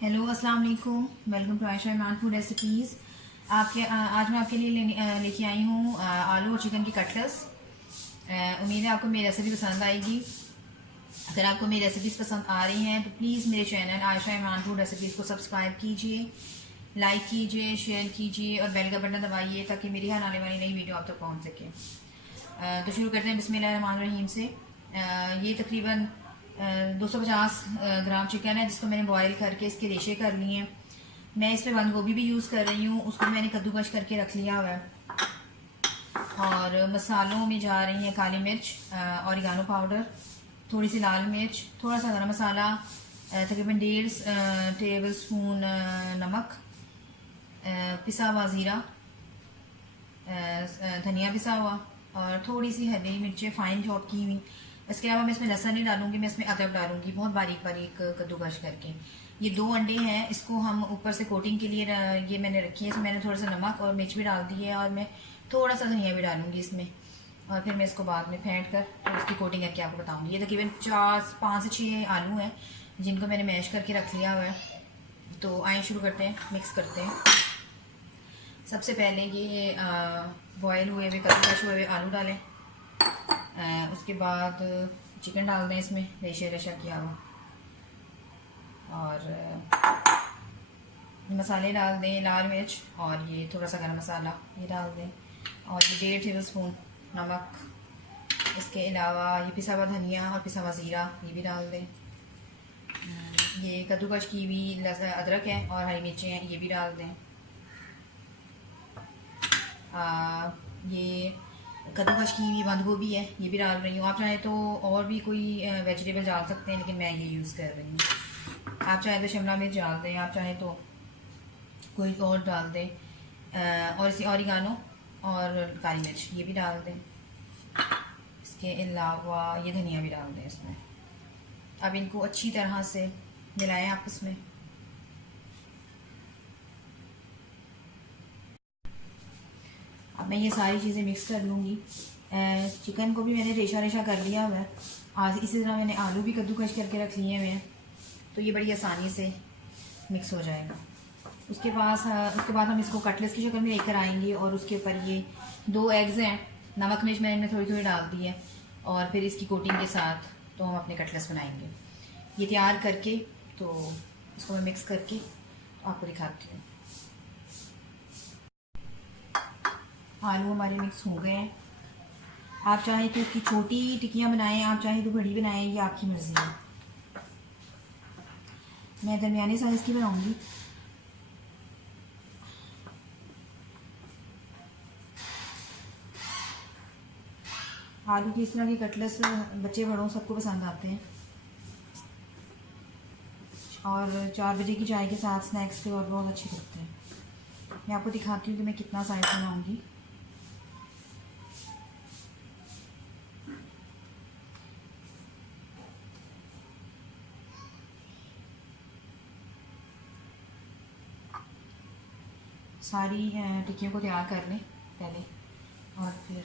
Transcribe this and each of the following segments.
Hello अस्सलाम वालेकुम, welcome to Ayesha Imran food recipes. आज मैं आपके लिए लेके आई हूँ आलू और चिकन की कटलेट्स। उम्मीद है आपको मेरी रेसिपी पसंद आएगी। अगर आपको मेरी रेसिपीज़ पसंद आ रही हैं तो प्लीज़ मेरे channel Ayesha Imran food recipes को सब्सक्राइब कीजिए, लाइक कीजिए, शेयर कीजिए और बेल का बटन दबाइए ताकि मेरी हर आने वाली नई वीडियो आप तक पहुँच सके। तो शुरू करते हैं बिस्मिल्लाहिर्रहमानिर्रहीम से। ये तकरीबन 250 ग्राम चिकन है जिसको मैंने बॉयल करके इसके रेशे कर लिए हैं। मैं इस पर बंद गोभी भी यूज़ कर रही हूँ, उसको मैंने कद्दूकश करके रख लिया हुआ है। और मसालों में जा रही है काली मिर्च, ऑरिगानो पाउडर, थोड़ी सी लाल मिर्च, थोड़ा सा गरम मसाला, तकरीबन 1.5 टेबल स्पून नमक, पिसा हुआ ज़ीरा, धनिया पिसा हुआ और थोड़ी सी हरी मिर्चें फाइन चॉप की हुई। इसके अलावा मैं इसमें लहसुन नहीं डालूंगी, मैं इसमें अदरक डालूंगी बहुत बारीक बारीक कद्दूकश करके। ये 2 अंडे हैं, इसको हम ऊपर से कोटिंग के लिए ये मैंने रखी है। इसमें मैंने थोड़ा सा नमक और मिर्च भी डाल दी है और मैं थोड़ा सा धनिया भी डालूंगी इसमें। और फिर मैं इसको बाद में फेंट कर तो इसकी कोटिंग करके आपको बताऊंगी। ये तकरीबन 5 से 6 आलू हैं जिनको मैंने मैश करके रख लिया हुआ है। तो आए शुरू करते हैं, मिक्स करते हैं। सबसे पहले ये बॉयल हुए हुए कद्दूकश हुए हुए आलू डालें। उसके बाद चिकन डाल दें इसमें रेशा रेशा किया हुआ, और मसाले डाल दें, लाल मिर्च और ये थोड़ा सा गरम मसाला ये डाल दें, और ये 1.5 टेबल स्पून नमक। इसके अलावा ये पिसा हुआ धनिया और पिसा हुआ ज़ीरा ये भी डाल दें। ये कद्दूकश की भी अदरक है और हरी मिर्चें हैं ये भी डाल दें। ये कद्दूकश की भी बंद गोभी है ये भी डाल रही हूँ। आप चाहे तो और भी कोई वेजिटेबल डाल सकते हैं, लेकिन मैं ये यूज़ कर रही हूँ। आप चाहे तो शिमला मिर्च डाल दें, आप चाहे तो कोई और डाल दें, और इसी ऑरिगानो और काली मिर्च ये भी डाल दें। इसके अलावा ये धनिया भी डाल दें इसमें। अब इनको अच्छी तरह से मिलाएं आपस में। अब मैं ये सारी चीज़ें मिक्स कर लूँगी। चिकन को भी मैंने रेशा रेशा कर लिया हुआ है। आज इसी तरह मैंने आलू भी कद्दूकश करके रख लिए हुए हैं, तो ये बड़ी आसानी से मिक्स हो जाएगा। उसके बाद हम इसको कटलेट्स की शक्ल में लेकर आएंगे और उसके ऊपर ये 2 एग्स हैं, नमक मिर्च मैंने थोड़ी थोड़ी डाल दी है, और फिर इसकी कोटिंग के साथ तो हम अपने कटलेट्स बनाएंगे। ये तैयार करके तो इसको मैं मिक्स करके आपको दिखाती हूँ। आलू हमारे मिक्स हो गए हैं। आप चाहे तो इसकी छोटी टिक्कियाँ बनाएं, आप चाहे तो बड़ी बनाएं, ये आपकी मर्जी है। मैं दरमियाने साइज़ की बनाऊंगी। आलू की इस तरह की कटलेट्स बच्चे बड़ों सबको पसंद आते हैं, और 4 बजे की चाय के साथ स्नैक्स के और बहुत अच्छे लगते हैं। मैं आपको दिखाती हूँ कि मैं कितना साइज़ बनाऊंगी। सारी टिक्कियों को तैयार कर लें पहले, और फिर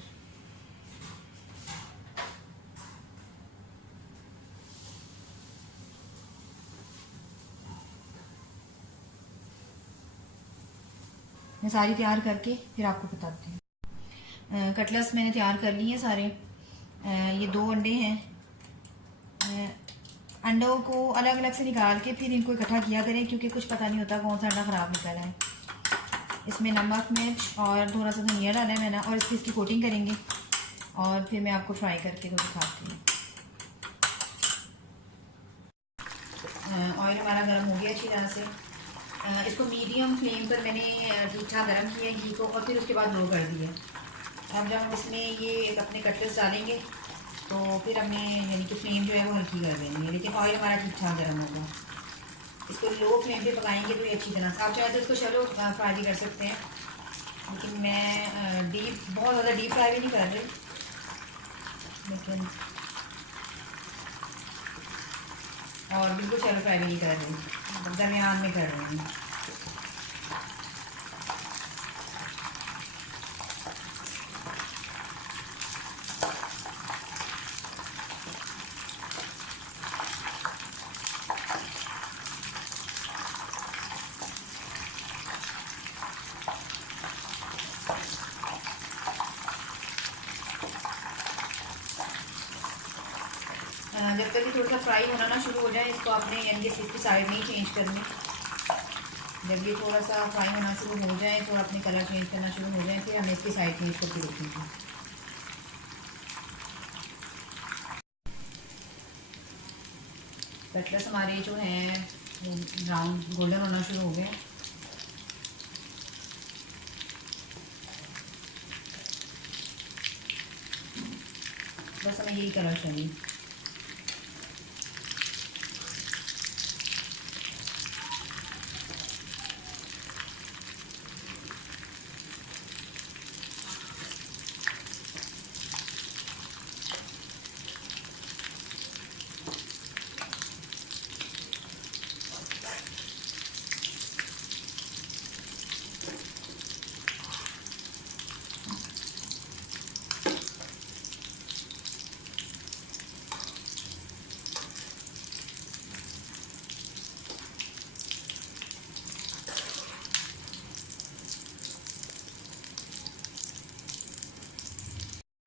मैं सारी तैयार करके फिर आपको बताती हूँ। कटलेट्स मैंने तैयार कर लिए हैं सारे। ये 2 अंडे हैं। अंडों को अलग अलग से निकाल के फिर इनको इकट्ठा किया करें, क्योंकि कुछ पता नहीं होता कौन सा अंडा ख़राब निकला है। इसमें नमक मिर्च और थोड़ा सा धनिया डाला है मैंने, और इसकी कोटिंग करेंगे और फिर मैं आपको फ्राई करके तो दिखाती हूँ। ऑयल हमारा गर्म हो गया अच्छी तरह से। इसको मीडियम फ्लेम पर मैंने ठीक ठाक गर्म किया घी को, और फिर उसके बाद लो कर दिया। अब जब हम इसमें ये अपने कटलेट्स डालेंगे तो फिर हमें यानी कि फ्लेम जो है वो हल्की कर देंगे, लेकिन ऑयल हमारा ठीक ठाक गर्म होगा। इसको लो फ्लेम पे पकाएंगे तो ये अच्छी तरह से। आप चाहे तो इसको शैलो फ्राई भी कर सकते हैं, लेकिन मैं बहुत ज़्यादा डीप फ्राई भी नहीं कर रही, लेकिन और बिल्कुल शैलो फ्राई भी नहीं कर रही, दरमियान में कर रही हूँ। फ्राई होना ना शुरू हो जाए, इसको आपने यानी कि इसकी साइड नहीं चेंज करनी। जब ये थोड़ा सा फ्राई होना शुरू हो जाए तो अपने कलर चेंज करना शुरू हो जाए, फिर हमें इसकी साइड चेंज करके देखेंगे। कटलेट्स हमारे जो हैं वो ब्राउन गोल्डन होना शुरू हो गए। बस हमें यही कलर चाहिए।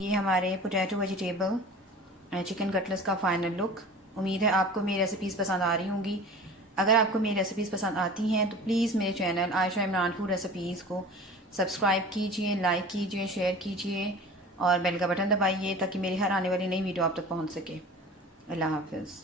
ये हमारे पोटैटो वेजिटेबल चिकन कटलेट्स का फाइनल लुक। उम्मीद है आपको मेरी रेसिपीज़ पसंद आ रही होंगी। अगर आपको मेरी रेसिपीज़ पसंद आती हैं तो प्लीज़ मेरे channel Ayesha Imran food recipes को सब्सक्राइब कीजिए, लाइक कीजिए, शेयर कीजिए और बेल का बटन दबाइए ताकि मेरी हर आने वाली नई वीडियो आप तक पहुंच सके। अल्लाह हाफ़िज़।